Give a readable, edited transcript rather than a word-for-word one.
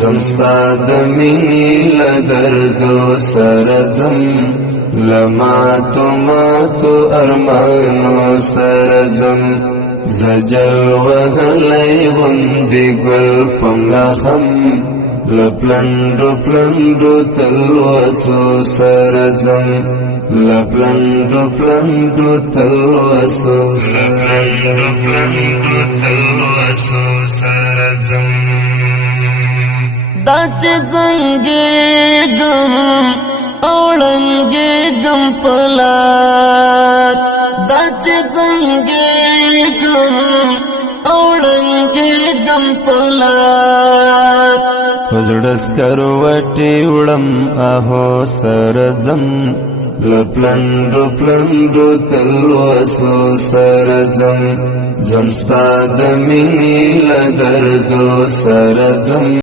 زمستا د مینې له دردو سره ځم لماتو ماتو ارمانو سره ځم زجل وهلی غوندې ګل په ملا خم له پلنډو پلنډو تلوسو سره ځم له پلنډو پلنډو تلوسو سره ځم دا چې زنګېږم او ړنګېږم په لار دا چې زنګېږم او ړنګېږم په لار په زړه سکروټې وړم اهو سره ځم له پلنډو پلنډو تلوسو سره ځم زم ستا د مینې له دردو سره ځم